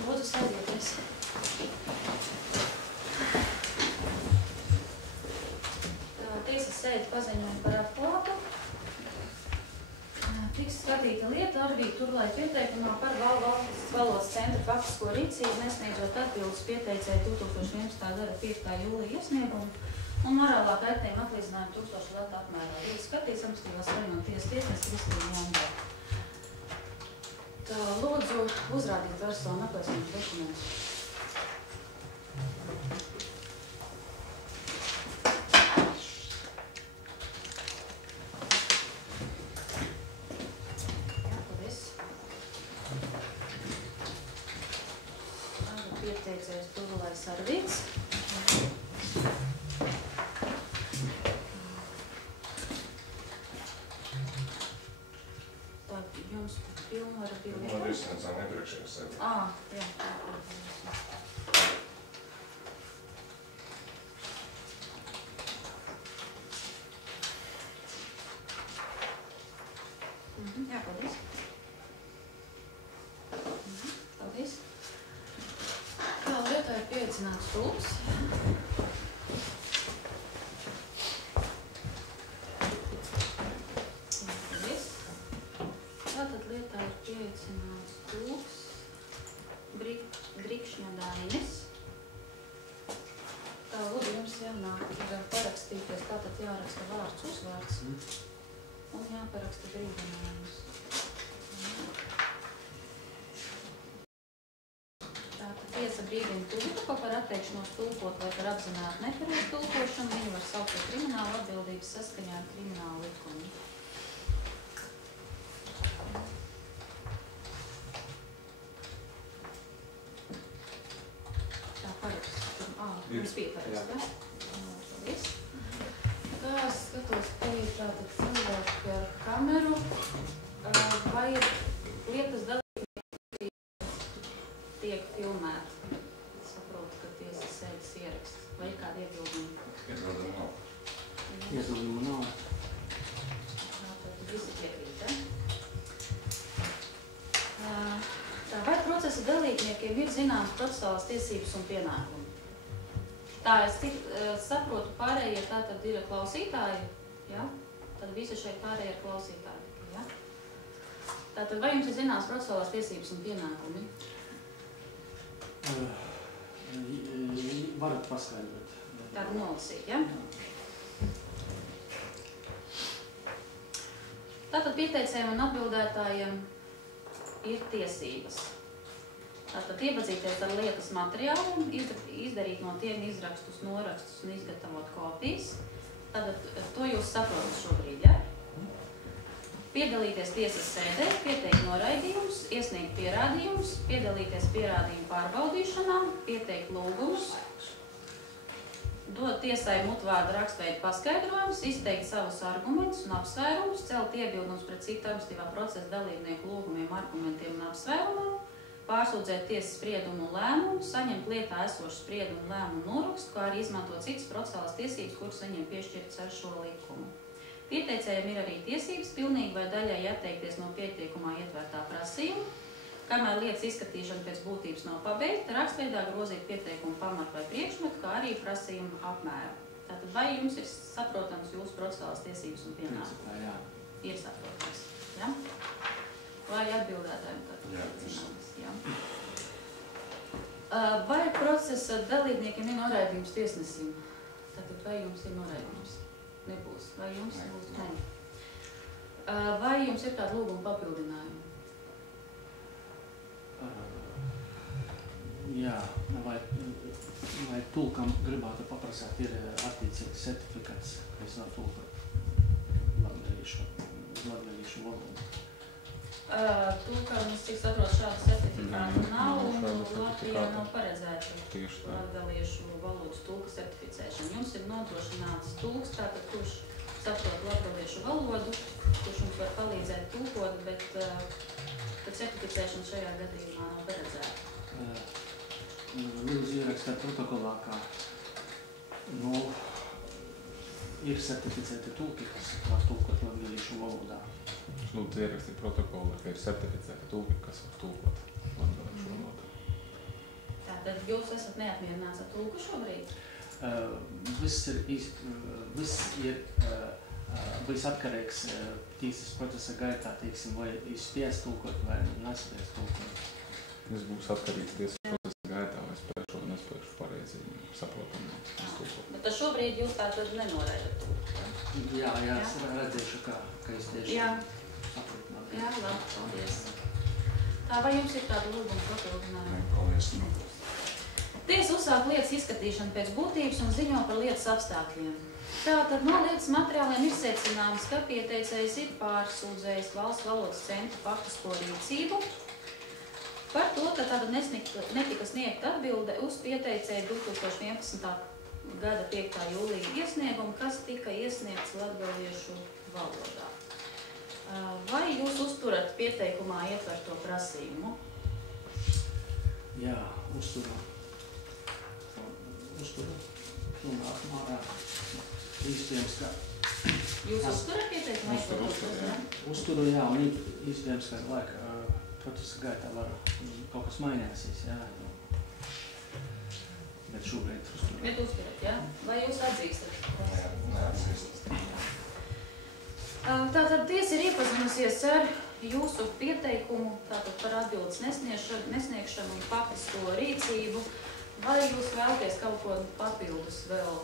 Lūdzu, sēdieties. Tiesas sēdi paziņoja par atklātu. Tiks skatīta lieta Arvīda Turlaika pieteikumā par Valsts valodas centra faktisko rīcību, nesniedzot atbildes pieteicēju 2011. gada 5. jūlija iesniegumu un morālā kaitējuma atlīdzinājumu 1000 latu apmērā. Rīt skatīs administratīvās saimuma tiesas tiesnes Kristīna Jandā. Lūdzu uzrādīt personu apliecinājumu dokumentus. Pieteicējs Turlaiks Arvīds. Tad jums pilnvara bija... Man izsniedzām iepriekšējais sevi. Jā. Jā, paldies. Paldies. Lietā ir pieaicināts tulks. Paldies. Tātad lietā ir pieaicināts tulks Grikšņa Dainis. Lūdzu, jums jānāk parakstīties, tātad jāraksta vārds, uzvārds un jāparaksta brīdinājums. Tiesa brīdina tulku par atteikšanos tulkot vai par apzinātu nepareizu tulkošanu, viņu var saukt par kriminālu atbildības saskaņā ar kriminālu likumu. Tā paraksts. Jums pieparakst, ja? Paldies. Tā skatos, ka ir tātad cilvēki ar kameru. Vai ir lietas dalībnieki tiek filmēti? Saprotu, ka tiesas sēdes ieraksts. Vai ir kādi iebildumi? Iebildumi nav. Iebildumu nav. Tad visi piekrīt, ja? Vai procesa dalībniekiem ir zināmas procesālās tiesības un pienākumi? Tā, es saprotu, pārējie tātad ir klausītāji, ja? Tad visi šeit pārējie ir klausītāji, ja? Tātad vai jums ir zināmas procesālās tiesības un pienākumi? Varat paskaidrot. Tādu nolasīt, ja? Tātad pieteicējiem un atbildētājiem ir tiesības. Tātad iepazīties ar lietas materiāliem, izdarīt no tiem izrakstus, norakstus un izgatavot kopijas. Tātad to jūs saprotat šobrīd, ja? Piedalīties tiesas sēdē, pieteikt noraidījumus, iesniegt pierādījumus, piedalīties pierādījumu pārbaudīšanā, pieteikt lūgumus, dot tiesai mutvārdu rakstveidu paskaidrojumus, izteikt savus argumentus un apsvērumus, celt iebildumus pret citu administratīvā procesa dalībnieku lūgumiem, argumentiem un apsvērumiem, pārsūdzēt tiesas spriedumu un lēmumu, saņemt lietā esošu spriedumu un lēmumu norakstu, kā arī izmantot citas procesālās tiesības, kuras viņiem piešķirtas ar šo likumu. Pieteicējiem ir arī tiesības pilnīgi vai daļai atteikties no pieteikumā ietvertā prasījuma, kamēr lietas izskatīšana pēc būtības nav pabeigta, rakstveidā grozīt pieteikumu pamatu vai priekšmetu, kā arī prasījumu apmēru. Tātad vai jums ir saprotams jūsu procesālās tiesības un pienākumi? Jā. Ir saprotams, ja? Vai atbildētājiem tad? Jā. Ja? Vai procesa dalībniekiem ir noraidījums tiesnesim? Tātad vai jums ir noraidījums? Nebūs. Vai jums būs? Nē. Vai jums ir kāda lūguma papildinājuma? Jā, vai tulkam gribētu paprasāt, ir attiecīgs certifikāts, ka es varu tulkot latgalīšu valodu. Tulkam, cik saprot, šādu certifikātu nav un Latvijā nav paredzēta latgalīšu valodas tulka certificēšana. Jums ir nodrošināts tulks, tātad kurš saprot latgalīšu valodu, kurš mums var palīdzēt tulkot, bet certificēšana šajā gadījumā nav paredzēta. Lūdzu ierakstāt protokolā, ka ir certificēti tulki, kas var tulkot latgalīšu valodā. Lūdzu ierakstīt protokolu, ka ir certificēta tulki, kas var tulkot latgaliešu valodu. Tātad jūs esat neapmierināts ar tulku šobrīd? Viss ir bijis atkarīgs tīsas procesa gaitā, teiksim, vai spiest tulkot vai nespiest tulkot. Tas būs atkarīgs tiesas procesa gaitā, vai spēšu vai nespēšu pareizi saprotam tulkot. Bet šobrīd jūs tātad nenoraidat tulku? Jā, es redzēšu, kā es tieši aprūpināt. Jā, labi, paldies. Tā, vai jums ir kāda lūguma papildinājuma? Paldies. Tiesa uzsāk lietas izskatīšanu pēc būtības un ziņo par lietas apstākļiem. Tātad no lietas materiāliem ir secināms, ka pieteicējs ir pārsūdzējis Valsts valodas centra faktisko rīcību par to, ka tāda netika sniegta atbilde uz pieteicēju 2011. Gada 5. jūlija iesniegumu, kas tika iesniegts latgaliešu valodā. Vai jūs uzturat pieteikumā ietverto prasījumu? Jā, uzturu. Mārā. Īstējams, ka... Jūs uzturat pieteikumā ietverto prasījumu? Uzturu, jā, un īstējams, ka laika procesa gaitā var kaut kas mainīsies, jā. Bet šobrīd uzturat. Bet uzturat, jā? Vai jūs atzīstat? Neatzīstat. Tātad tiesa ir iepazinusies ar jūsu pieteikumu tātad par atbildes nesniegšanu un faktisko rīcību. Vai jūs vēlaties kaut ko papildus vēl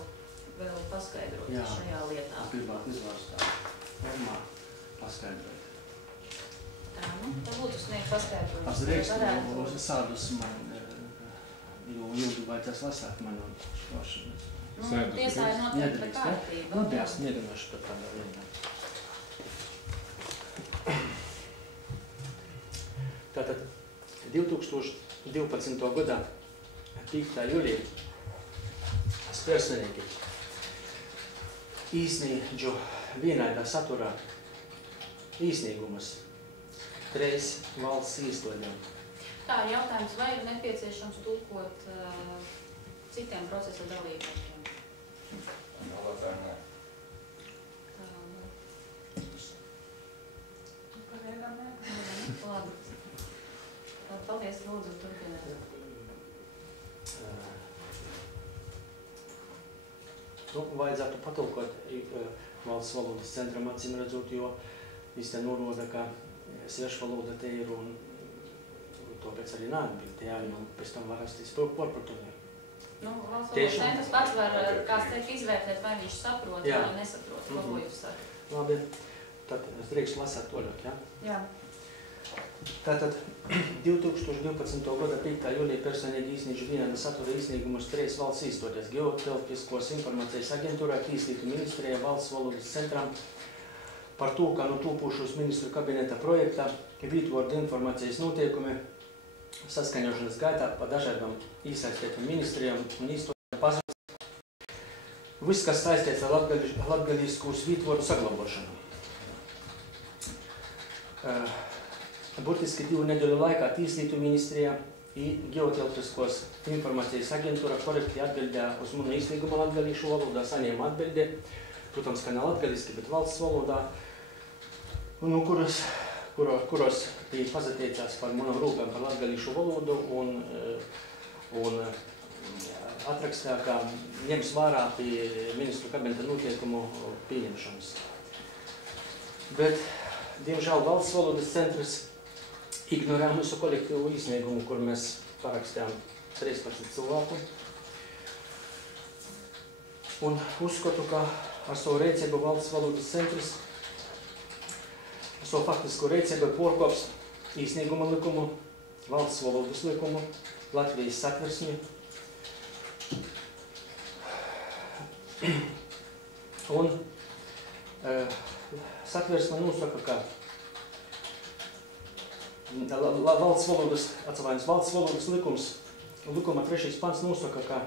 paskaidrot šajā lietā? Jā, gribētu izvērst tā formā paskaidrot. Tā, tad lūdzu sniegt paskaidrot. Es drīkstu sādus man, jo ilgi vajadzēs lasāt man un šošanas. Tiesā ir noteikta kārtība. Nu, es nedomāšu par tādā lietā. Tātad 2012. gadā 5. jūlijā es personīgi īsniedžu vienādā saturā īsniegumus 3 valsts īstodēm. Tā, jautājums, vai ir nepieciešams tulkot citiem procesa dalībniekiem? Galvētāji nē. Labi. Paldies, lūdzu, turpiniet. Vajadzētu patulkot Valsts valodas centram acīm redzot, jo viņš te noroda, ka svešvaloda te ir un tāpēc arī neatbild. Jā, un pēc tam var rasties porpratumi. Valsts valodas centrs pats var, kāds teikt, izvērtēt, vai viņš saprot vai nesaprot, ko jūs sakat. Labi, tad es drīkstu lasāt toļot, jā? Jā. Tātad 2012. gada 5. jūlijā personīgi īsniedžu vienāda satura īsniegumus 3 valsts īstodēs Geotelpiskos informācijas aģentūrā, Tieslietu ministrijā, Valsts valodas centram par to, kā no tūpušos ministru kabineta projektā vītvordu informācijas notiekumi saskaņošanas gaitā pa dažādām iesaistītām ministrijām un īstodēm pazuds. Viss, kas saistīts ar latgaļiskos vītvordu saglabošanu. Burtiski 2 nedēļu laikā Tieslietu ministrijā un Geotelpiskos informācijas aģentūra korekti atbildēja uz manu īsniegumu latgalīšu valodā, saņēma atbildi, protams, ka ne latgaliski, bet valsts valodā, kuros pazateicās par manam rūpēm par latgalīšu valodu un atrakstā, ka ņems vārā pie ministru kabineta notiekumu pieņemšanas. Bet, diemžēl, Valsts valodas centrs ignorējām visu kolektīvu īsniegumu, kur mēs parakstījām 13 cilvēku. Un uzskatu, ka ar savu rīcību Valsts valodas centrs, ar savu faktisku rīcību porkops īsnieguma likumu, Valsts valodas likumu, Latvijas satversmi. Un satversme nosaka, ka Valsts valodas likums, likuma 3. pants nosaka, ka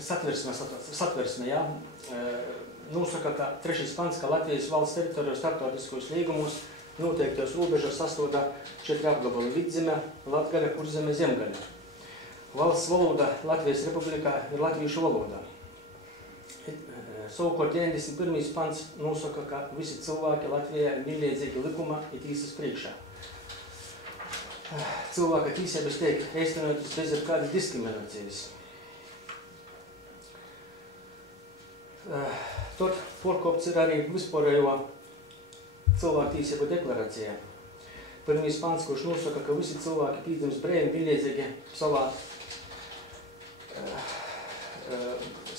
satversme, jā, nosaka, ka 3. pants, ka Latvijas valsts teritorijos starptautiskos līgumus noteiktos robežas sastāvdā 4 apgabali vidzeme, Latgaļa, Kurzeme, Zemgaļa. Valsts valoda Latvijas Republikā ir latviešu valodā. Savukārt 91. pants nosaka, ka visi cilvēki Latvijā ir vienlīdzīgi likuma ir tīsas priekšā. Cilvēka tīsības tiek īstenotas bez jebkādas diskriminācijas. Tur porkopts ir arī vispārējo cilvēktīsību deklarācijā. Pirmīs pants, kurš nosaka, ka visi cilvēki pīdams brēvi vienlīdzīgi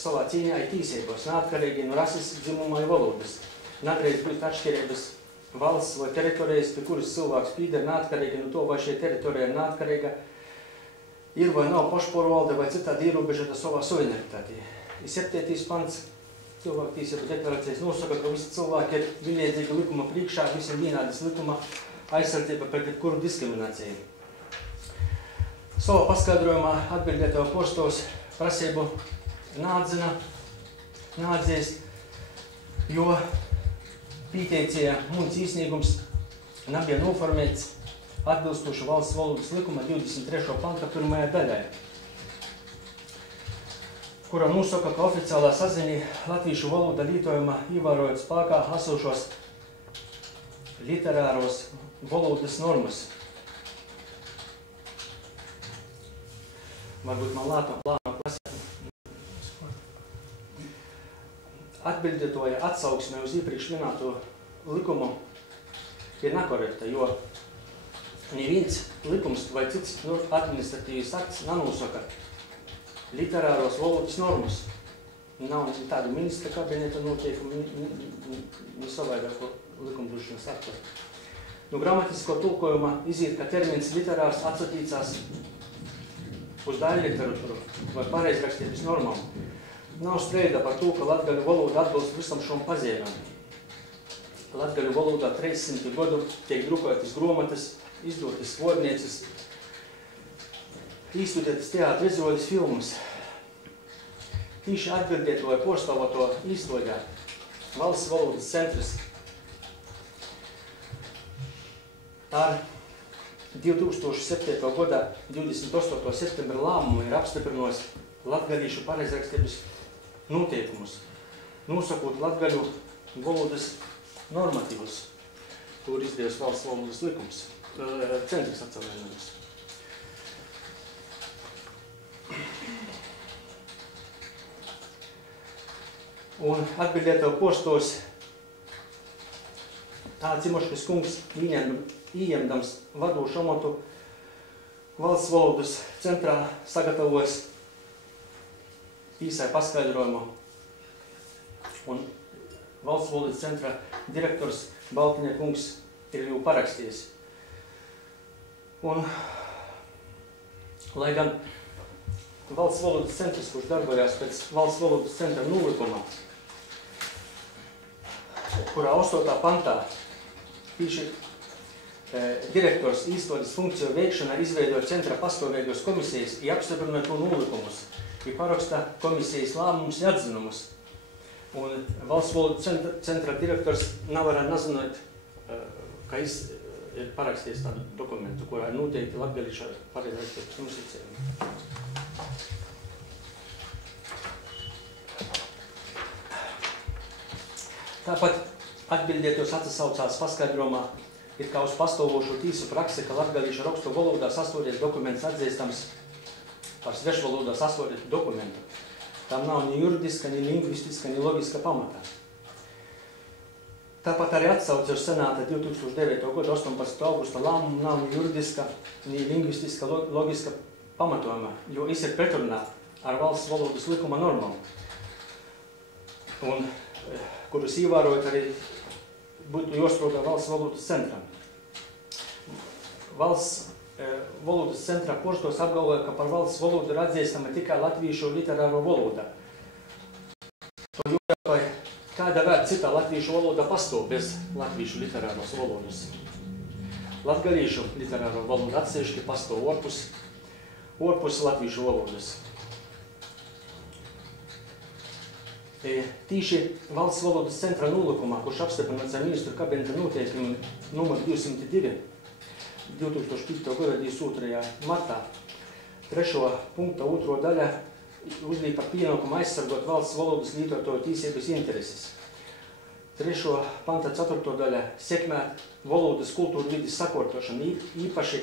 savā cīņā ir tīsībos, neatkarīgi no rases, dzimuma un valodas. Nedrīkst būt atšķirības valsts vai teritorijas, pie kuras cilvēks pīdar, neatkarīgi no to, vai šie teritorija ir neatkarīga, ir vai nav pašpārvalde vai citādi ierobežota savā suverenitātī. Ir 7. pants cilvēktīsību deklarācijas nosaka, ka visi cilvēki ir vienlīdzīgi likuma priekšā, visiem vienādas likuma aizsardzība pret jebkuru diskrimināciju. Savā paskaidrojumā atbildētāja postos prasību neatzīst, jo pieteicēja mums īsniegums nebija noformēts atbilstoši valsts valodas likuma 23. panta 1. daļai, kurā nosaka, ka oficiālā saziņa latviešu valoda lietojuma ievērojot spēkā esošos literāros valodas normas. Varbūt man lāna klasē. Atbildētoja atsauksme uz iepriekš minēto likumu ir nekorekta, jo neviens likums vai cits administratīvs akts nenosaka literāros valodas normas. Nav tādu ministra kabineta noteikumu, ne savādāko likumdošanas aktu. No gramatisko tulkojuma iziet, ka termins literārs atsatīcās uz daļu literatūru vai pareizrakstības normām. Nav streida par to, ka latgaļu valoda atbilst visam šom pazīmēm. Latgaļu valodā 300 gadu tiek drukotas grāmatas, izdotas vārnīcas, izstudētas teātra izrādes filmas. Tīši atbildētoja porcelāto īstenībā Valsts valodas centrs ar 2007. gada 28. septembra lēmumu ir apstiprinājis latgalīšu pareizrakstības noteikumus, nosakot latgaļu valodas normatīvus, kur izdevusi Valsts valodas likums, centrs atcelēnums. Un atbildētāju postos Cimoškas kungs ieņemdams vadošu amatu Valsts valodas centrā sagatavojas īsai paskaidrojumu. Un Valsts valodas centra direktors Baltiņa kungs ir jau parakstījis. Un, lai gan Valsts valodas centrs, kurš darbojās pēc Valsts valodas centra nolikuma, kurā 8. pantā tieši direktors īstotas funkciju veikšanā izveidoja centra pastāvīgos komisijas i apstiprināja to nolikumus, i paraksta komisijas lēmumus i atzinumus. Un Valsts valodas centra direktors nevarēja nezināt, ka ir parakstījis tādu dokumentu, kurā ir noteikti latgalīšu pareizrakstības nosacījumi. Tāpat atbildētos atsaucās paskaidrojumā, ir kā uz pastāvošo tīsu praksi, ka latgalīšu rakstu valodā sastādīts dokuments atzīstams par svešvalodā sastādītu dokumentu. Tam nav ni juridiska, ni lingvistiska, ni logiska pamata. Tāpat arī atsauce uz Senāta 2009. gada 18. augusta lēmumu nav ni juridiska, ni lingvistiska, logiska pamatojuma, jo ir pretrunā ar Valsts valodas likuma normām, un kurus ievērojot arī būtu jāstrādā Valsts valodas centram. Valsts valodas centra postos apgalvoja, ka par valsts valodu ir atzīstama tikai latviešu literāro valoda. To jautāja, kāda vēl citā latviešu valoda pastāv bez latviešu literāros valodas. Latgalīšu literāro valoda atsevišķi pastāv orpus latviešu valodas. Tīši Valsts valodas centra nolikumā, kurš apstiprināts ar ministru kabineta noteikumu numur 202 2005. gada 22. martā, 3. punkta 2. daļa uzliek par pienākumu aizsargot valsts valodas lietotāju tiesības intereses. 3. panta 4. daļa sekmēt valodas kultūru vides sakārtošanu, īpaši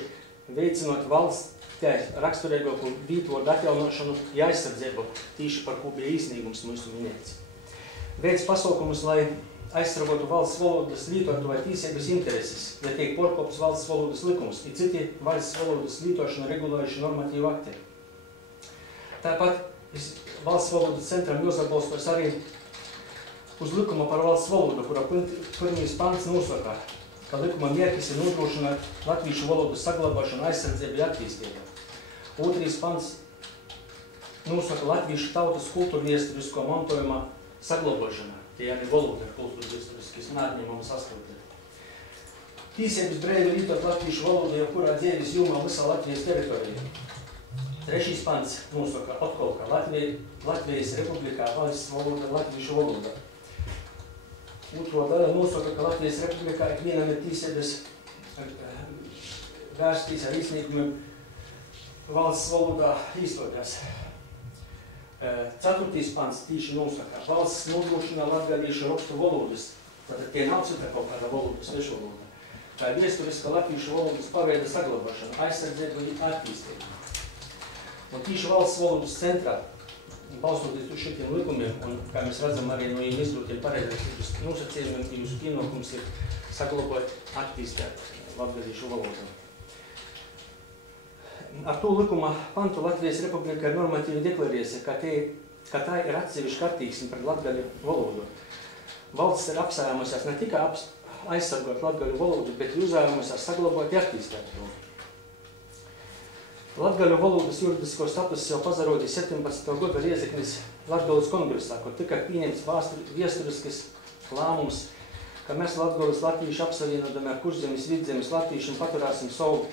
veicinot valsts raksturīgāku vītvordu atjaunošanu ja aizsardzību, tīši par ko bija īsnīgums mūsu minēts. Veids pasaukumus, lai aizsargotu valsts valodas lietotāju tiesības intereses, ja tiek pārkopts valsts valodas likums, ir citi valsts valodas lietošanu regulējuši normatīvu akti. Tāpat valsts valodas centram jāsabalstos arī uz likuma par valsts valodu, kura pirmīs pants nosaka, ka likuma mērķis ir nodrošināt latviešu valodas saglabāšanu, aizsardzību un attīstību. 2. pants nosaka latviešu tautas kultūrviesturisko mantojuma saglabāšanu. Tie arī valoda ir kultūrviesturiskis neatņemama sastāvdaļa. Tiesības brīvi lietot latviešu valodu jebkurā dzīves jomā visā Latvijas teritorijā. 3. pants nosaka atkal, ka Latvijas republikā valsts valoda ir latviešu valoda. 2. daļa nosaka, ka Latvijas republikā ikvienam ir tiesības vērsties ar izsniegumiem valsts valodā īstoties. 4. pants tīši nosaka, valsts nodrošina latgalīšu rakstu valodas, tātad tie nav cita kaut kāda valoda, svešu valoda. Tā ir viesturiska latviešu valodas paveida saglabāšana, aizsardzība un attīstība. Un tīši valsts valodas centrā, balstoties uz šitiem likumiem, un, kā mēs redzam, arī no viņiem izdotiem pareizākības nosacījumiem, jūsu pienākums ir saglabāt, attīstīt latgalīšu valodu. Ar to likuma pantu Latvijas Republika ir normatīvi deklarējusi, ka tā ir atsevišķa attieksme pret latgaļu valodu. Valsts ir apsēmusies ne tikai aizsargot latgaļu valodu, bet uzēmusies saglabāt un attīstīt to. Latgaļu valodas juridisko status jau pazarodīja 17. gada Riezeknis Latgales kongresā, kur tika pieņemts viesturiskas lēmums, ka mēs Latgales latviešu apsavienodami ar Kurzemes, Vidzemes latviešu un paturēsim savu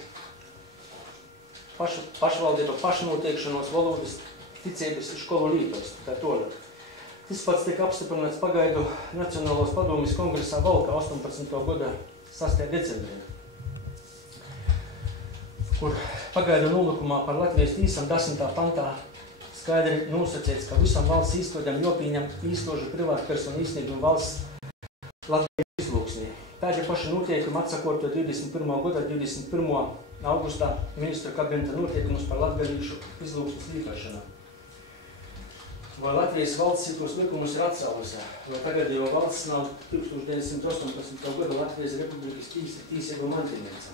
pašvaldību pašnoteikšanos valodas ticības skolu lītos. Tas pats tika apstiprināts pagaidu Nacionālos padomjas kongresā Valkā 18. gada 6. decembrī, kur pagaidu nolikumā par Latvijas tīsam 10. pantā skaidri nosacīts, ka visam valsts īstodam jāpieņem īstožu privātpersonu īsniegumu valsts Latvijas izlūksnī. Tādi paši noteikumi atsakoto 21. gada 21. augustā ministra kabineta noteikumus par latgalīšu izlūksnes lietošanu. Vai Latvijas valsts šitos likumus ir atsaukusi, vai tagad jau valsts nav 1918. gada Latvijas Republikas tīsību mantiniece.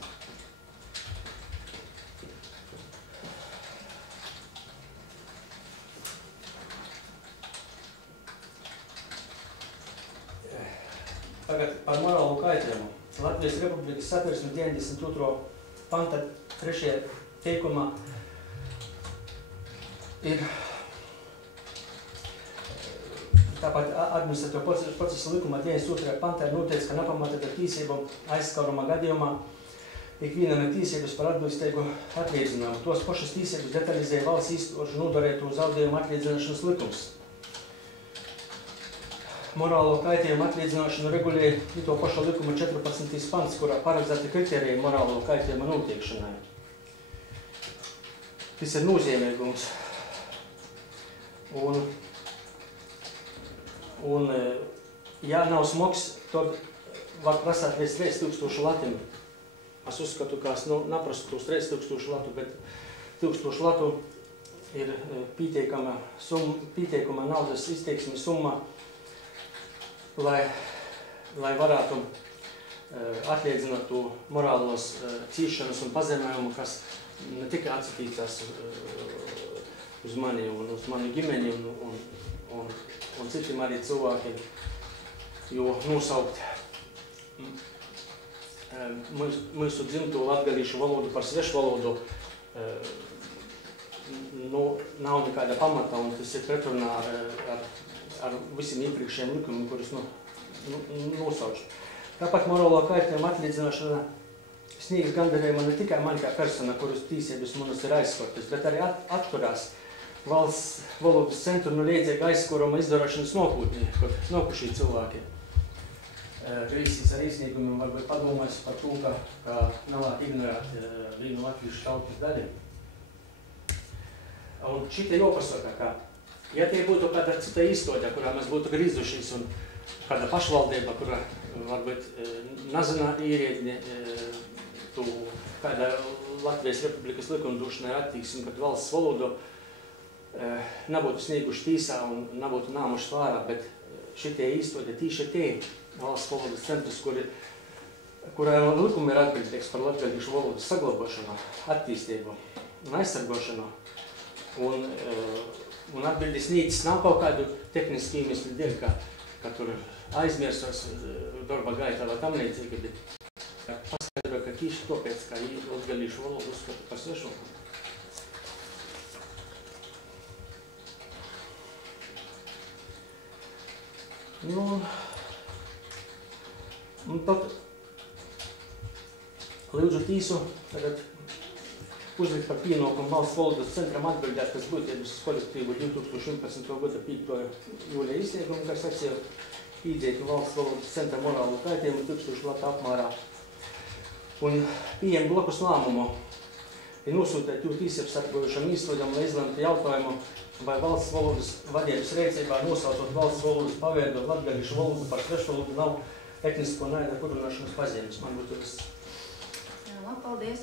Tagad par morālu kaitējumu. Latvijas Republikas satversmes 92. panta 3. teikumā ir tāpat administratīvo procesa likumā 92. pantā ir noteikts, ka nepamatīta tīsību aizskarumā gadījumā ikvienam ir tīsības par atbilstīgu atlīdzinājumu. Tos pašas tīsības detalizēja valsts īstošu nodarētu zaudējumu atlīdzināšanas likums. Morālo kaitējumu atlīdzināšanu regulēja to pašu likuma 14. pants, kurā paredzēti kriteriji morālo kaitējumu noteikšanai. Tas ir nozīmīgums. Un ja nav smogs, tad var prasāt līdz 3000 latim. Es uzskatu, ka es neprastu tos 3000 latu, bet 1000 latu ir pieteikama naudas izteiksmes summa, lai varētu atliedzināt to morālos cīšanas un pazemējumu, kas ne tikai atsatīcās uz mani un uz mani ģimeni un citiem arī cilvēkiem, jo nosaukt mūsu dzimto latgalīšu valodu par svešu valodu nav nekāda pamata, un tas ir pretrunā ar visiem iepriekšējiem likumiem, kurus nosauču. Tāpat morālo kaitējumu atlīdzināšana sniegs gandarījumu ne tikai man kā persona, kuras tīsības manas ir aizskartas, bet arī atturās valsts valodas centru no liedzīga aizskaruma izdarāšanas nokūtnī, kur nokušī cilvēki reizes ar izsniegumiem varbūt padomās par to, ka nelāk ignorēt vienu latviešu tautas daļu. Un šitie jāpasaka, ka, ja tie būtu kāda cita īstoģa, kurā mēs būtu grīzušies, un kāda pašvaldība, kurā varbūt nezina īriedņi, tu kāda Latvijas Republikas likumdošanai attīksim, kad valsts valodu nebūtu snieguši tīsā un nebūtu nāmuši vārā, bet šitie īstoģi tīši tie valsts valodas centrus, kurā likumi ir atbildīgs par latgalīšu valodas saglabošanu, attīstību un aizsargošanu. Un atbildes nīcis nav kaut kādu tehnisku iemeslu dēļ, ka tur aizmirsos darba gaitā vai tam līdzīgi, bet paskaidro, ka tieši tāpēc, ka latgalīšu valodu uzskata par svešumu. Nu, un tad lūdzu tīsu tagad uzlikt par pienākumu valsts valodas centram atbildēt pēc būtības kolektīvu 2011. gada 5. jūlija izsniegumu, kas atsīja īdzētu valsts valodas centra morālu kaitījumu 1000 lata apmērā. Un pieņem blokus lēmumu ir nosūtēt jūtu īsapsargojušam īstodam, lai izlemtu jautājumu, vai valsts valodas vadības rīcībā nosaucot valsts valodas paveidot latgalīšu valodu par svešvalodu nav etnisko naida kurināšanas pazīmes. Man būtu viss. Jā, labi, paldies.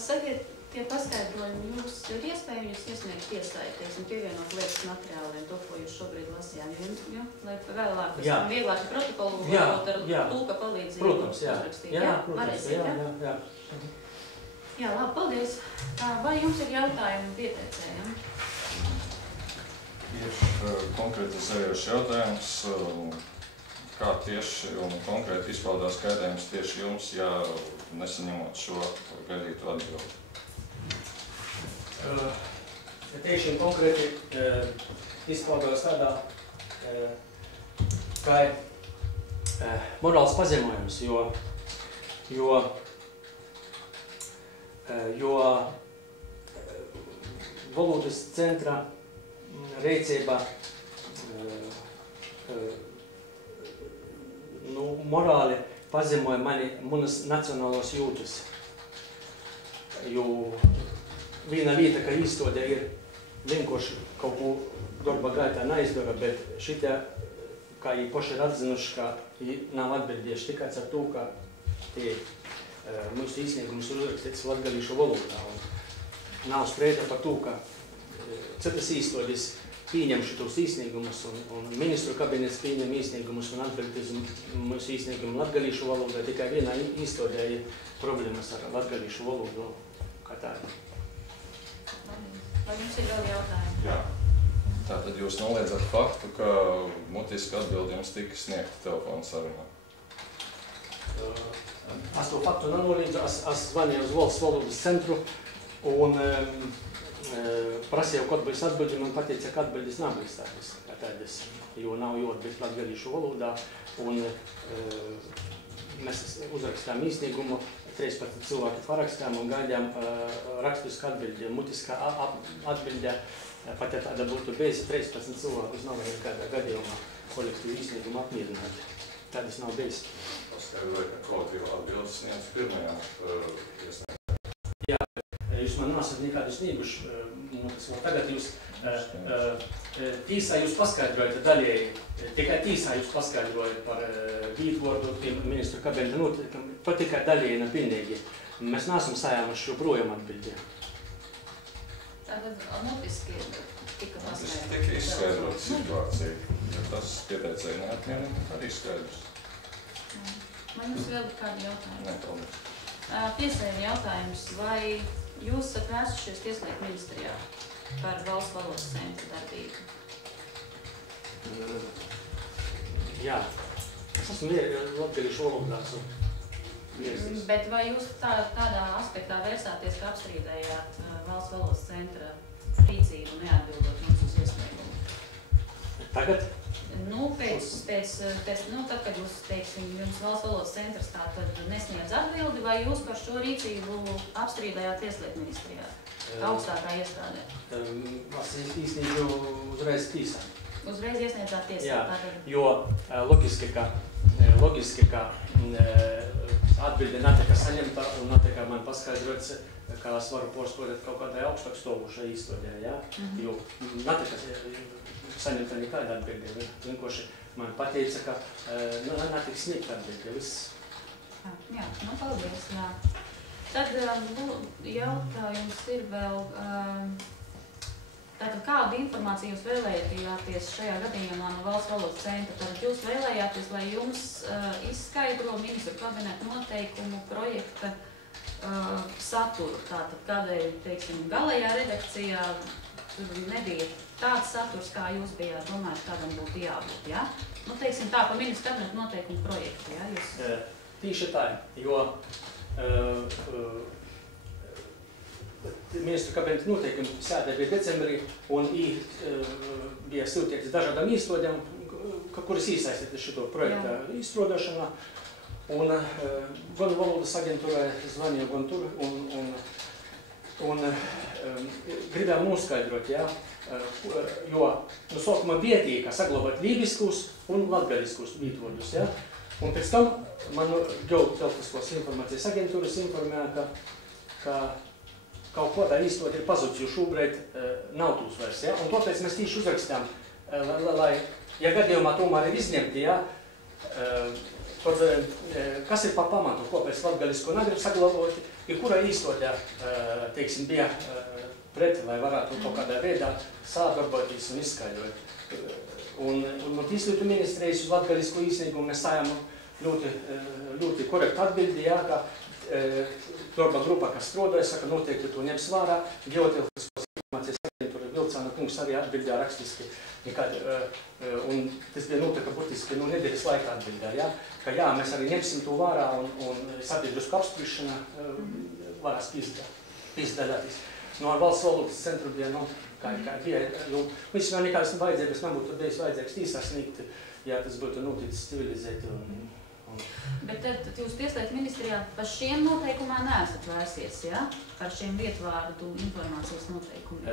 Sakiet, tie paskaidrojumi jūs ir iespējams iesniegt tiesai, pievienot lietas materiāliem, to, ko jūs šobrīd lasījām, jo, lai vēlāk pēc tam vieglāk protokolu varbūt ar tulka palīdzību uzrakstīt. Protams, jā. Jā, labi, paldies. Vai jums ir jautājumi pieteicējiem? Tieši konkretizējošs jautājums, kā tieši un konkrēti izpaudās skaidrojums tieši jums, ja nesaņemot šo gaidītu atbildi? Tieši konkrēti izpaudās tādā, kā morāls pazemojums, jo valodas centra rīcībā morāli pazemoja manas nacionālos jūtas. Jo viena lieta, ka īstodē ir vienkārši kaut ko darba gaitā neizdara, bet šitie, kā viņi paši ir atzinuši, ka viņi nav atbildieši tikai ar to, ka tie mūsu izsniegumus uzrakstīts latgalīšu valodā. Nav sprieda par to, ka citas īstodis pieņem šitos īsniegumus un ministru kabinets pieņem īsniegumus un atbild uz mūsu īsniegumu latgalīšu valodā. Tikai vienā īstodē ir problēmas ar latgalīšu valodu kā tādu. Vai jums ir vēl jautājumi? Jā. Tātad jūs noliedzat faktu, ka mutiski atbildi jums tika sniegta telefona sarunā? Es to faktu nenoliedzu. Es zvanīju uz valsts valodas centru un prasīju, kad būs atbildi, man pateica, ka atbildes nav tādas, jo nav jāatbild latgalīšu valodā. Un mēs uzrakstām īsniegumu, 13 cilvēki parakstām un gaidām rakstisku atbildi, mutiskā atbildē. Pat ja tāda būtu bez 13 cilvēkus, nav nekādā gadījumā kolektīvu īsniegumu apmierināti. Tādas nav bez. Paskaidroju, ka kolektīvu atbildes sniedz pirmajā iesniegumā. Jā, jūs man nesat nekādu snieguši. Tagad jūs tīsā jūs paskaidrojat daļēji, tikai tīsā jūs paskaidrojat par vītvordu ministru kabineta notikumu, to tikai daļēji nav pilnīgi. Mēs neesam sajāmuši joprojām atbildi. Tātad mutiski tika paskaidrot. Tika izskaidrota situācija, ja tas pieteicēji neatmienīgi, arī skaidrs. Vai jums vēl ir kādi jautājumi? Nē, paldies. Tiesēji jautājums, vai jūs esat vēstušies Tieslietu ministrijā par valsts valodas centra darbību? Jā, es esmu latgalīšu valodās un viesis. Bet vai jūs tādā aspektā vērsāties, ka apstrīdējāt valsts valodas centra rīcību neatbildot jums uz iesniegumu? Tagad? Nu, tad, kad jūs, teiksim, jums valsts valodas centrs tātad nesniedz atbildi, vai jūs par šo rīcību apstrīdējāt Tieslietu ministrijā, augstākā iestādē? Es īstenībā uzreiz tīsā. Uzreiz iesniedzāt tiesā? Jā, jo loģiski, ka atbilde netika saņemta un netika man paskaidrots, kā es varu postodēt kaut kādai augstāk stovušai īstodē, ja? Jo netika saņemta nekāda atbilde. Vienkārši man pateica, ka netika sniegt atbilde. Viss. Jā, nu paldies, jā. Tad jautājums ir vēl, tātad kādu informāciju jūs vēlējāties šajā gadījumā no Valsts valodas centra? Tad jūs vēlējāties, lai jums izskaidro ministru kabineta noteikumu projekta saturu. Tātad kādēļ, teiksim, galējā redakcijā tur nebija tāds saturs, kā jūs bijāt domājat, kādam būtu jābūt, ja? Nu, teiksim tā, pa ministru kabineta noteikumu projektu, ja? Jūs... Tīši tā, jo ministru kabineta noteikumi sēdē bija decembrī un bija sūtīts dažādām īstodēm, kuras iesaistītas šito projekta izstrādāšanā. Un gan valodas aģentūrai zvanīja, gan tur, un gribējām noskaidrot, ja, jo no sākuma bija saglabāt lībiskus un latgaļiskus vītvordus, ja. Un pēc tam man Geotelpiskos informācijas aģentūras informēja, ka kaut kādā īstenot ir pazudis, jo šobrīd nav tūs vairs, ja? Un tāpēc mēs tīši uzrakstām, lai, ja gadījumā tomēr ir izņemti, ja, tad, kas ir pa pamatu, kāpēc latgaļisko negrib saglabāt, ir kura īstenotā, teiksim, bija pret, lai varētu kaut kādā veidā sādarboties un izskaidrot. Un no Tieslietu ministrijas uz latgaļisko īsniegumu mēs sājām ļoti korektu atbildi, ja, ka darba grupa, kas strādāja, saka, noteikti to ņems vārā. Geotelpiskos informācijas aģentūra Vilcāna kungs arī atbildēja rakstiski nekādi, un tas bija notika burtiski nedēļas laikā atbildēja, ja, ka jā, mēs arī ņemsim to vārā un sabiedrisku apspriešana varēs pīzdaļāties. No Valsts valodas centru bija, kā bija, jo vispār nekādas vajadzības nebūtu bijis vajadzīgs īsasniegt, ja tas būtu noticis civilizēti. Bet tad jūs Tieslietu ministrijā par šiem noteikumā neesat vērsies, ja? Par šiem vietvārdu informācijas noteikumiem?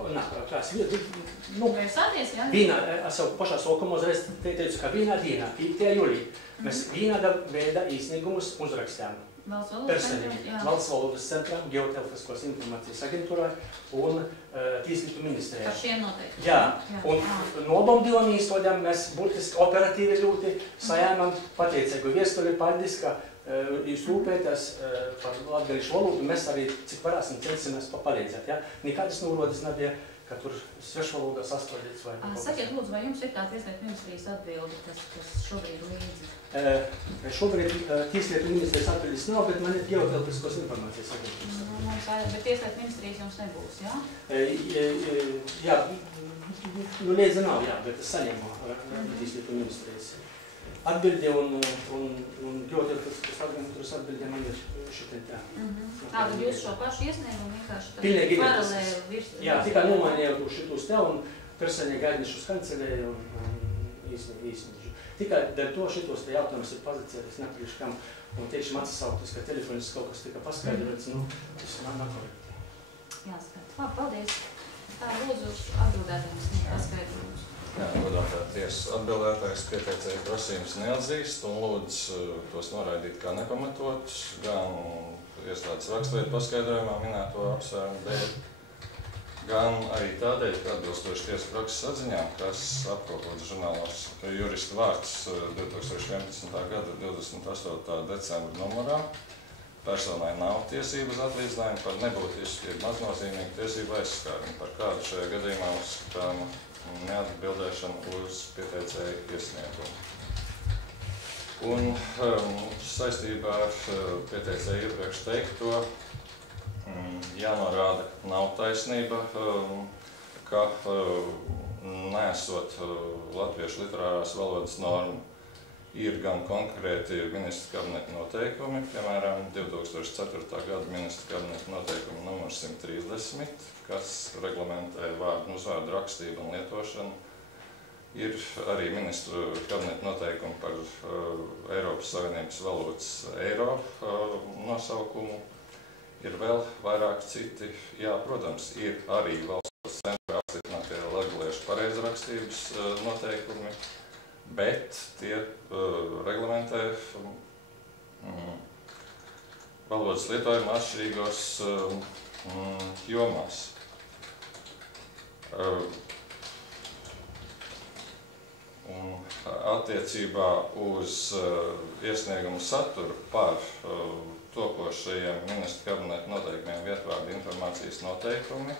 Vai jūs sāties, ja? Vienā, es jau pašā sākumā uzreiz teicu, ka vienā dienā, 5. jūlijā, mēs vienāda veida īsniegumus uzrakstām. Valsts valodas centram, Geotelpiskos informācijas aģentūrai un Tieslietu ministrijai. Par šiem noteikumiem? Jā, un no abām divām īstodēm mēs burtiski operatīvi ļoti sajēmam pateicīgu viestuli, paldies, ka jūs rūpēties par latgaļišu valodu, mēs arī cik varēsim censimies palīdzēt. Ja? Nekādas norādes nebija, ka tur svešvalodās astrodīts vai... Sakiet, lūdzu, vai jums ir tā Tieslietu ministrijas atbildi, kas šobrīd līdzi? Šobrīd Tieslietu ministrijas atbildes nav, bet man ir Geotelpiskos informācijas atbildes. Bet Tieslietu ministrijas jums nebūs, jā? Jā, nu liedza nav, jā, bet es saņemu Tieslietu ministrijas atbildi un Geotelpiskos aģentūras atbildi man ir šitien tā. Tad jūs šo pašu iesniegumu vienkārši pilnīgi paralēli virs... Jā, tikai nomainīju šitos te un personīgi aiznešu uz kancelēju un īsniģu. Tikai dēļ to šitos te jautājumus ir pazīcēties nepriekškam un tiešām atsauktas, ka telefonis kaut kas tika paskaidrots, nu, tas nav korekti. Jāskat. Labi, paldies. Tā lūdzu atbildētājiem sniegt paskaidrojumus. Jā, godātā tiesas atbildētājs pieteicēja prasījums neatzīst un lūdz tos noraidīt kā nepamatotus, gan iestādes rakstveidu paskaidrojumā minēto apsvērumu dēļ, gan arī tādēļ, ka atbilstoši tiesas prakses atziņām, kas apkopots žurnālos Jurista vārds 2011. gada 28. decembra numurā, personai nav tiesības atlīdzinājumu par nebūtisku, jeb maznozīmīgu tiesību aizskārumu, par kādu šajā gadījumā uzskatām neatbildēšanu uz pieteicēju iesniegumu. Un saistībā ar pieteicēju iepriekš teikto jānorāda, nav taisnība, ka neesot latviešu literārās valodas normu ir gan konkrēti ministra kabineta noteikumi, piemēram, 2004. gada ministra kabineta noteikumi numur 130, kas reglamentē vārdu un uzvārdu rakstību un lietošanu. Ir arī ministru kabineta noteikumi par Eiropas Savienības valodas eiro nosaukumu. Ir vēl vairāk citi. Jā, protams, ir arī valsts centrā apstiprinātie latgaliešu pareizrakstības noteikumi, bet tie reglamentē valodas lietojuma atšķirīgos jomās. Un attiecībā uz iesniegumu saturu par topošajiem ministra kabineta noteikumiem vietvārdu informācijas noteikumi,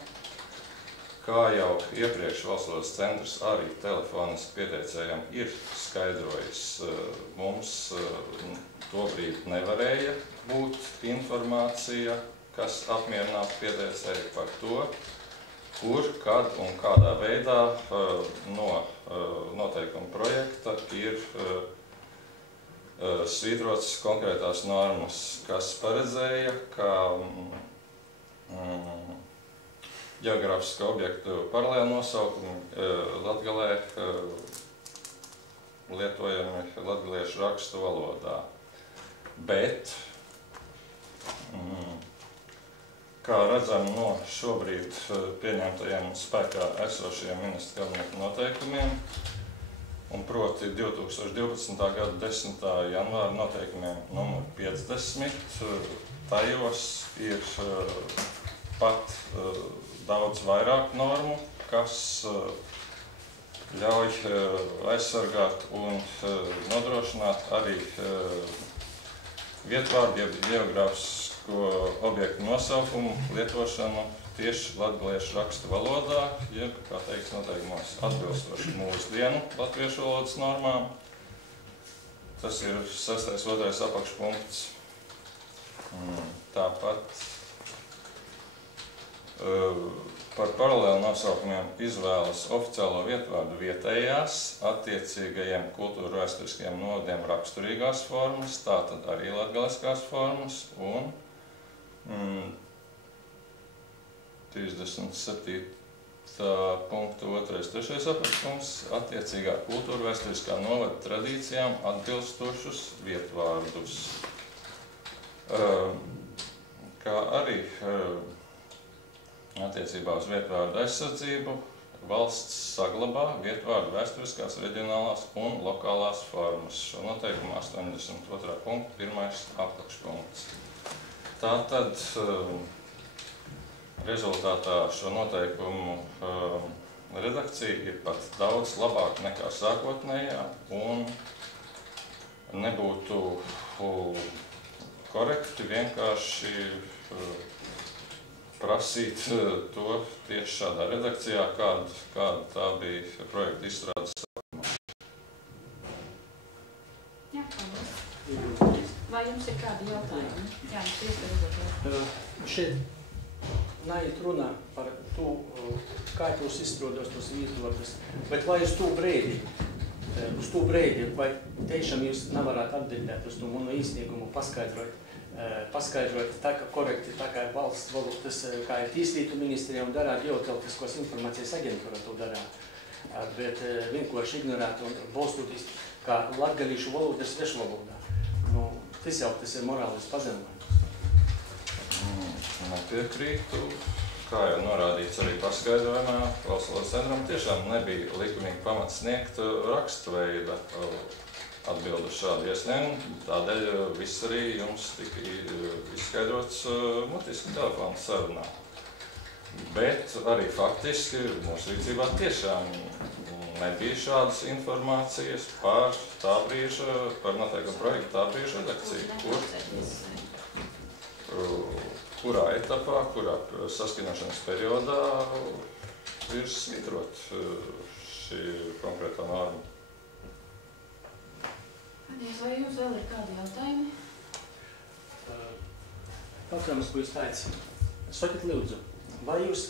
kā jau iepriekš Valsts valodas centrs arī telefoniski pieteicējiem ir skaidrojis, mums tobrīd nevarēja būt informācija, kas apmierinātu pieteicēju par to, kur, kad un kādā veidā no noteikuma projekta ir svītrotas konkrētās normas, kas paredzēja, ka ģeogrāfisko objektu paralēli nosaukumi latgalē lietojami latgaliešu rakstu valodā. Bet, kā redzam no šobrīd pieņemtajiem spēkā esošajiem ministra kabineta noteikumiem, un proti 2012. gada 10. janvāra noteikumiem numur 50, tajos ir pat daudz vairāk normu, kas ļauj aizsargāt un nodrošināt arī vietvārdu, jeb ģeogrāfisko objektu nosaukumu lietošanu tieši latgaliešu rakstu valodā, jeb, kā teiks noteikumos, atbilstoši mūsdienu latviešu valodas normām. Tas ir 6. 2. apakšpunkts. Tāpat par paralēli nosaukumiem izvēlas oficiālo vietvārdu vietējās, attiecīgajiem kultūra vēsturiskajiem novadiem raksturīgās formas, tātad arī latgaliskās formas, un 37. punkta 2. 3. apakšpunkts attiecīgā kultūra vēsturiskā novada tradīcijām atbilstošus vietvārdus. Kā arī attiecībā uz vietvārdu aizsardzību valsts saglabā vietvārdu vēsturiskās, reģionālās un lokālās formas. Šo noteikumu 82. punkta 1. apakšpunkts. Tātad rezultātā šo noteikumu redakcija ir pat daudz labāka nekā sākotnējā un nebūtu korekti vienkārši prasīt to tieši šādā redakcijā, kāda tā bija projekta izstrādes sākumā. Jā, paldies. Vai jums ir kādi jautājumi? Jā, mums iespējams. Šeit naiet runā par to, kā tos izstrādās tos vietvārdus, bet vai uz to brīdi, vai tiešām jūs nevarētu atbildēt uz to manu iesniegumu, paskaidrot tā, ka korekti, tā kā valsts valodas, kā ir Tieslietu ministrija un darā ģeotelpiskos informācijas aģentūra to darā, bet vienkārši ignorēt un balstoties, kā latgalīšu valoda ir svešvalodā. Nu, tas ir morālis pazemojums. Nepiekrītu. Kā jau norādīts arī paskaidrojumā, Valsts valodas centram tiešām nebija likumīgi pamats sniegt rakstveida atbildu šādu iesniegumu. Tādēļ viss arī jums tika izskaidrots mutiski telefona sarunā. Bet arī faktiski mūsu rīcībā tiešām nebija šādas informācijas par tā brīža, par noteikumu projektu tā brīža redakciju, kurā etapā, kurā saskaņošanas periodā ir svītrot šī konkrētā norma. Vai jums vēl ir kādi jautājumi? Jautājums, ko jūs teicat. Sakiet lūdzu, vai jūs,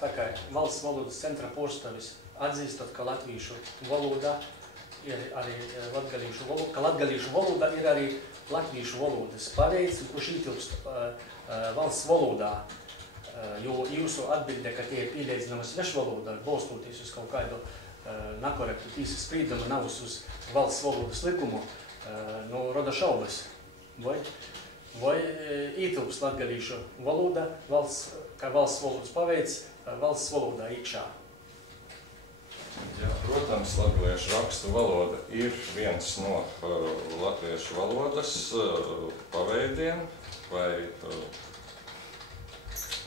tā kā Valsts valodas centra pārstāvis, atzīstat, ka latviešu valodā ir arī latgalīšu valoda, ka latgalīšu valoda ir arī latviešu valodas pareids, kurš ietilpst valsts valodā, jo jūsu atbilde, ka tie ir pīlēdzināma svešvalodā, balstoties uz kaut kādu nekorektu tiesas spriedumu, nav uz valsts valodas likumu, roda šaubas. Vai ietilpst latgalīšu valoda, kā valsts valodas paveids, valsts valodā iekšā? Jā, protams, latgaliešu rakstu valoda ir viens no latviešu valodas paveidiem vai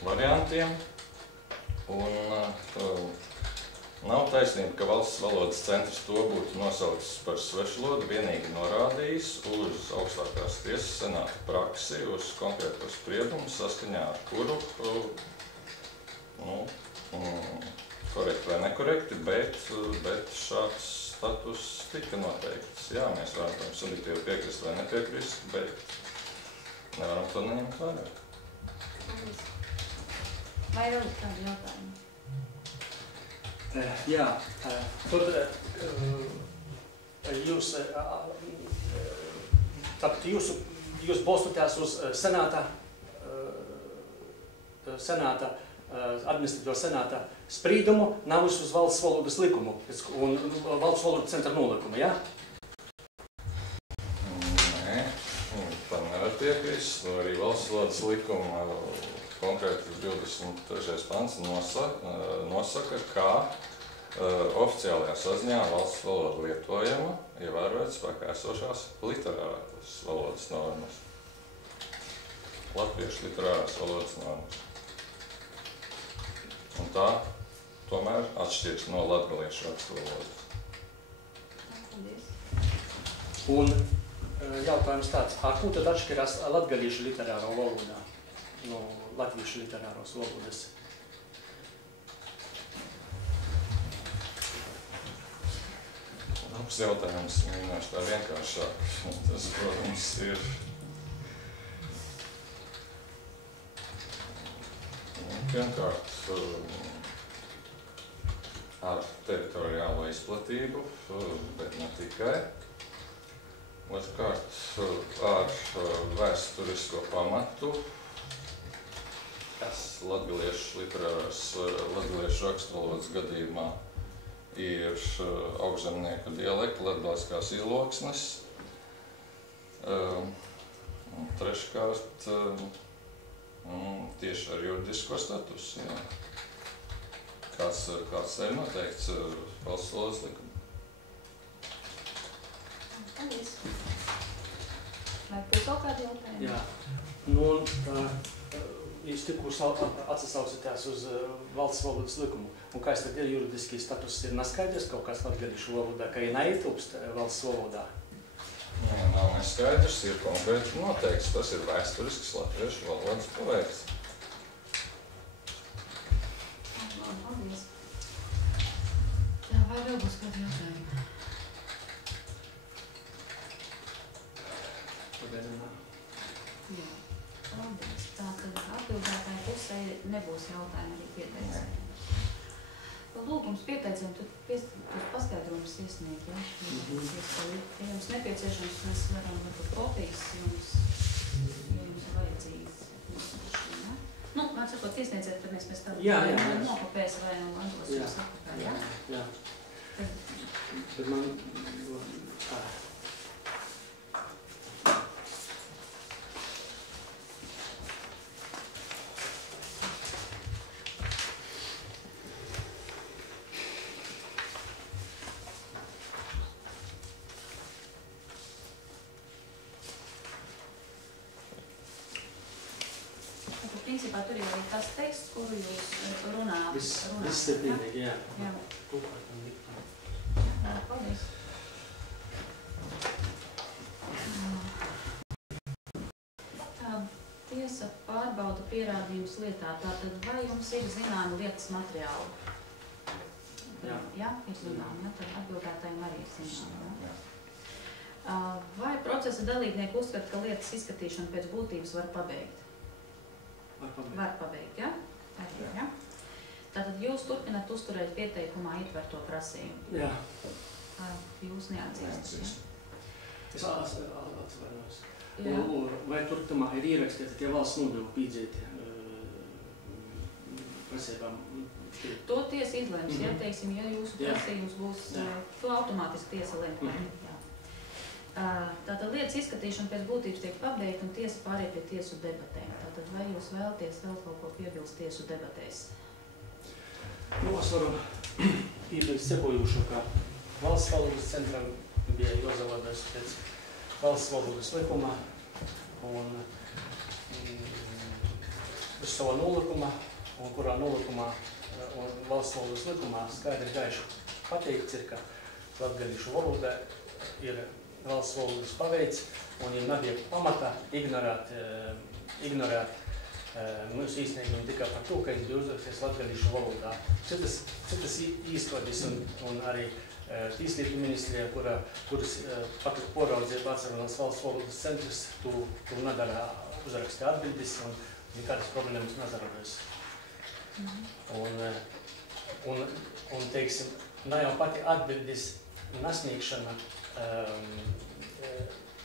variantiem. Un nav taisnība, ka Valsts valodas centrs to būtu nosaucis par svešvalodu, vienīgi norādījis uz augstākās tiesas senāta praksi, uz konkrēto spriedumu, saskaņā ar kuru korekti vai nekorekti, bet šāds status tika noteikts. Jā, mēs varam tam subjektīvi piekrist vai nepiekrist, bet nevaram to neņemt vērā. Vai vēl ir kādi jautājumi? Jā, tur jūs balstoties uz senāta administratīvo senāta sprīdumu, nav uz valsts valodas likumu un valsts valodas centra nolikumu, jā? Nē, tam nevar piekrist. Arī valsts valodas likuma konkrēti 23. pants nosaka, kā oficiālajā saziņā valsts valoda lietojama, ievērojot spēkā esošās literārās valodas normas. Latviešu literārās valodas normas. Un tā tomēr atšķiras no latgaliešu rakstu valodas. Un jautājums tāds, ar ko tad atšķirās latgaliešu literāro valodā no latviešu literāros valodas? Labs jautājums, mēģināšu tā vienkāršāk. Tas, protams, ir pirmkārt ar teritoriālo izplatību, bet ne tikai. Otrkārt, ar vēsturisko pamatu, kas latgaliešu rakstvalodas gadījumā ir augšzemnieku dialekta, latgaliskās izloksnes. Treškārt, tieši ar juridisko statusu, jā. Kāds ir noteikts valsts valodas likuma. Paldies. Vai būs vēl kādi jautājumi? Jā. Nu, jūs tikko atsasaucatās uz valsts valodas likumu. Un kāds tad ir juridiski status? Ir neskaidrs kaut kāds latgaliešu valodā, ka ir neietilpst valsts valodā? Nē, nav neskaidrs, ir konkrēti noteikts. Tas ir vēsturisks latviešu valodas paveids. Paldies. Jā, vai vēl būs kādi jautājumi? Jā, paldies. Tātad atbildētāji pusē nebūs jautājumi arī pieteicēji. Lūgums pieteicējiem, tad paskaidrojums iesniegt, ja? Ja jums nepieciešams, mēs varam varbūt kopijas jums, ja jums ir vajadzīgs. Ja? Nu, man sakot, iesniedziet, tad mēs pēc tam nokopēs vai atdos jūs atpakaļ, ja? Jā. Bet man... Principā tur jau ir tas teksts, kuru jūs runājat. Viss ir pilnīgi, jā. Jā, paldies. Tiesa pārbauda pierādījumus lietā. Tātad, vai jums ir zināmi lietas materiāli? Jā. Jā, ir zināmi, ja? Tad atbildētājiem arī ir zināmi, ja? Vai procesa dalībnieki uzskata, ka lietas izskatīšana pēc būtības var pabeigt? Var pabeigt, ja? Arī, ja? Tātad jūs turpināt uzturēt pieteikumā ietverto prasījumu? Jā. Jūs neatzīstat, ja? Es atvainojos. Vai tur tamā ir ierakstīti tie valsts nodevu pīdzēti prasībām? To tiesa izlems, ja, teiksim, ja jūsu prasījums būs, to automātiski tiesa lem. Tātad lietas izskatīšana pēc būtības tiek pabeigta un tiesa pārēj pie tiesu debatēm. Tātad vai jūs vēlaties vēl kaut ko piebilst tiesu debatēs? Nu, es varu piebilst sekojošo, ka valsts valodas centram bija jāzavaldas pēc valsts valodas likuma un uz savu nolikumā, un kurā nolikumā un valsts valodas likumā skaidri gaiši pateikts ir, ka latgalīšu valodā ir valsts valodas paveids un ir nebija pamata ignorēt mūsu īstenīgumu tikai par to, ka viņš bija uzrakstīts latgalīšu valodā. Citas īstodis un arī Tieslietu ministrijā, kuras pat poraudzīja Atceronās valsts valodas centrs, tu nedara uzrakstīt atbildes un nekādas problēmas nezarodas. Un teiksim, ne jau pati atbildes nesniegšana,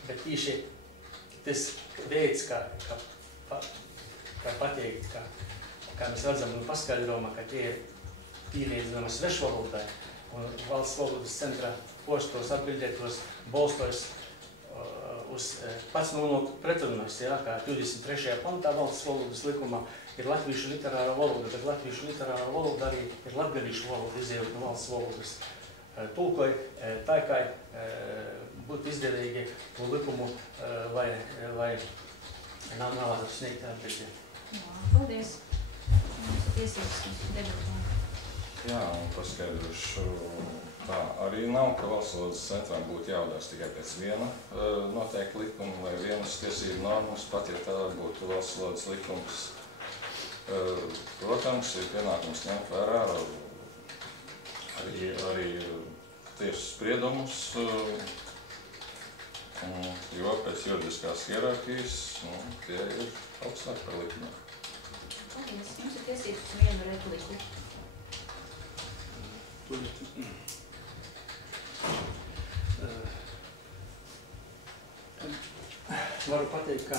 bet tīši tas veids, kā pateikt, kā mēs redzam un paskaidrojumā, ka tie ir pīlīdzinama svešvalodai un valsts valodas centra postos atbildētos balstojas uz pats nonāk pretrunas, kā 23. pantā valsts valodas likumā ir latviešu literāra valoda, bet latviešu literāra valoda arī ir latgalīšu valoda, izējot no valsts valodas tulkoja, tā kā būtu izdevīgi to likumu, lai nav sniegt atbildi. Paldies. Mums tiesības debatām. Jā, un paskaidrošu, tā arī nav, ka valsts valodas centram būtu jāvadās tikai pēc viena noteikti likuma vai vienas tiesību normas, pat ja tā būtu valsts valodas likums. Protams, ir pienākums ņemt vērā arī tiesas spriedumus, jo pēc juridiskās hierarhijas tie ir augstāk par likumiem. Paldies. Jums ir tiesības uz vienu repliku. Varu pateikt, ka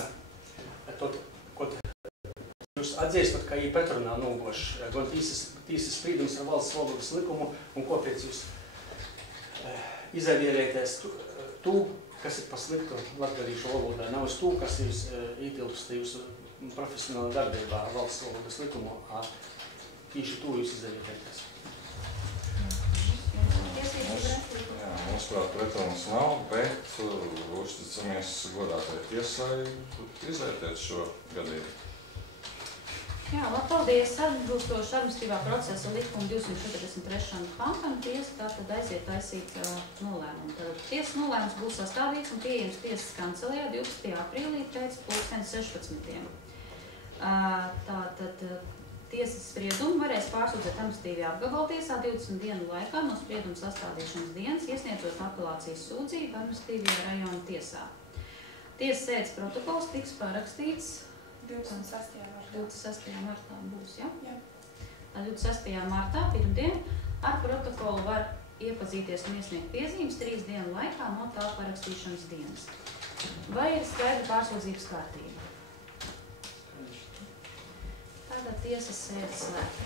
jūs atzīstat, ka ir pretrunā nogoši gan tīsas sprīdums ar valsts valodas likumu un kopēc jūs izavierēties tū, kas ir pa sliktu latgalīšu valodā, nav uz tū, kas jūs ietilpst jūsu profesionāla darbībā valsts valodas likumu, tīši tū jūs izavierēties. Mums vēl pretrunas nav, bet uzticamies godātai tiesai izvērtēt šo gadījumu. Jā, labi, paldies. Atbilstoši administratīvā procesa likuma 243. pantam tiesa tātad aiziet taisīt nolēmumu. Tātad tiesas nolēmums būs sastādīts un pieejams tiesas kancelējā 12. aprīlī pēc 16. Tātad tiesas spriedumu varēs pārsūdzēt administratīvajā apgabaltiesā 20 dienu laikā no sprieduma sastādīšanas dienas, iesniedzot apelācijas sūdzību administratīvajā rajona tiesā. Tiesas sēdes protokols tiks parakstīts 26. martā būs, ja? Jā. 26. martā, pirmdien, ar protokolu var iepazīties un iesniegt piezīmes 3 dienu laikā no tā parakstīšanas dienas. Vai ir skaidra pārsūdzības kārtība? Tātad tiesas sēdes slēgta.